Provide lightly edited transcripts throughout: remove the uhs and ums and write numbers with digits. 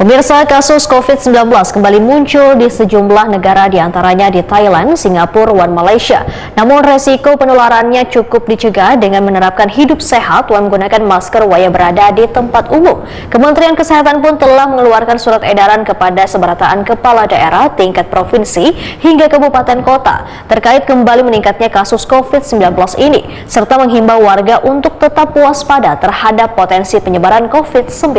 Pemirsa, kasus COVID-19 kembali muncul di sejumlah negara, diantaranya di Thailand, Singapura, dan Malaysia. Namun resiko penularannya cukup dicegah dengan menerapkan hidup sehat dan menggunakan masker waya berada di tempat umum. Kementerian Kesehatan pun telah mengeluarkan surat edaran kepada seberataan kepala daerah tingkat provinsi hingga kabupaten kota terkait kembali meningkatnya kasus COVID-19 ini, serta menghimbau warga untuk tetap waspada terhadap potensi penyebaran COVID-19.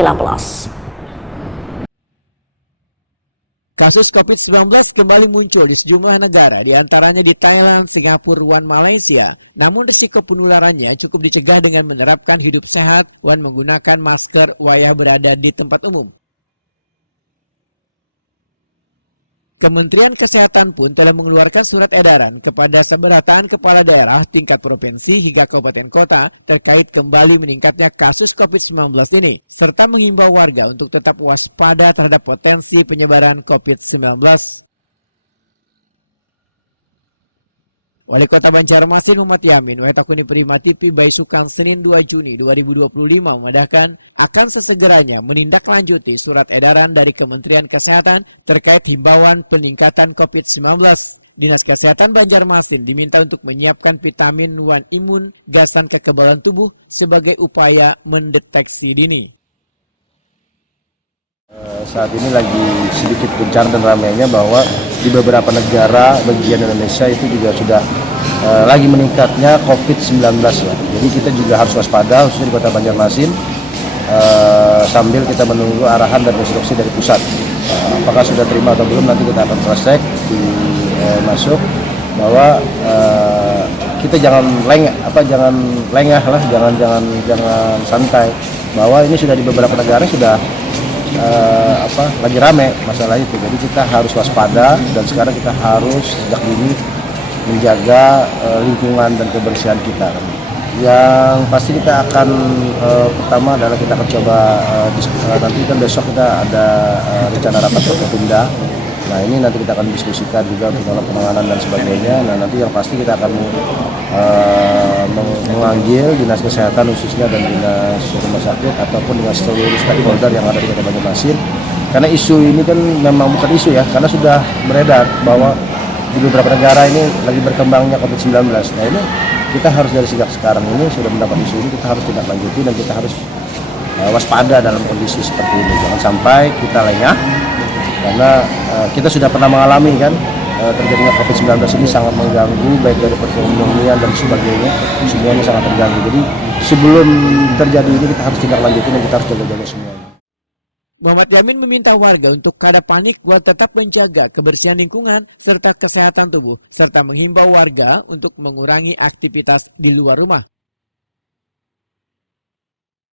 Kasus COVID-19 kembali muncul di sejumlah negara, diantaranya di Thailand, Singapura, dan Malaysia. Namun risiko penularannya cukup dicegah dengan menerapkan hidup sehat dan menggunakan masker wayah berada di tempat umum. Kementerian Kesehatan pun telah mengeluarkan surat edaran kepada seberataan kepala daerah tingkat provinsi hingga kabupaten kota terkait kembali meningkatnya kasus COVID-19 ini, serta menghimbau warga untuk tetap waspada terhadap potensi penyebaran COVID-19. Wali Kota Banjarmasin Muhammad Yamin, Wahetakuni Prima TV Baisukan Senin 2 Juni 2025 memandahkan akan sesegeranya menindaklanjuti surat edaran dari Kementerian Kesehatan terkait himbauan peningkatan COVID-19. Dinas Kesehatan Banjarmasin diminta untuk menyiapkan vitamin wan imun gasan kekebalan tubuh sebagai upaya mendeteksi dini. Saat ini lagi sedikit gencar dan ramainya bahwa di beberapa negara bagian Indonesia itu juga sudah lagi meningkatnya COVID-19 ya. Jadi kita juga harus waspada khususnya di Kota Banjarmasin sambil kita menunggu arahan dan instruksi dari pusat. Apakah sudah terima atau belum nanti kita akan cross check di masuk bahwa kita jangan lengah lah, jangan santai bahwa ini sudah di beberapa negara sudah lagi rame masalah itu. Jadi kita harus waspada dan sekarang kita harus sejak dini menjaga lingkungan dan kebersihan kita. Yang pasti kita akan pertama adalah kita akan coba nanti kan besok kita ada rencana rapat tertunda. Nah ini nanti kita akan diskusikan juga untuk dalam penanganan dan sebagainya. Nah nanti yang pasti kita akan memanggil dinas kesehatan khususnya dan dinas rumah sakit ataupun dengan seluruh stakeholder yang ada di Kota Banjarmasin. Karena isu ini kan memang bukan isu ya, karena sudah beredar bahwa di beberapa negara ini lagi berkembangnya COVID-19. Nah ini kita harus dari sejak sekarang ini sudah mendapat isu ini, kita harus tindak lanjuti dan kita harus waspada dalam kondisi seperti ini. Jangan sampai kita lengah, karena kita sudah pernah mengalami kan terjadinya COVID-19 ini sangat mengganggu baik dari perekonomian dan sebagainya, semuanya sangat terganggu. Jadi sebelum terjadi ini kita harus tindak lanjuti dan kita harus jaga-jaga semuanya. Muhammad Yamin meminta warga untuk kada panik dan tetap menjaga kebersihan lingkungan serta kesehatan tubuh, serta menghimbau warga untuk mengurangi aktivitas di luar rumah.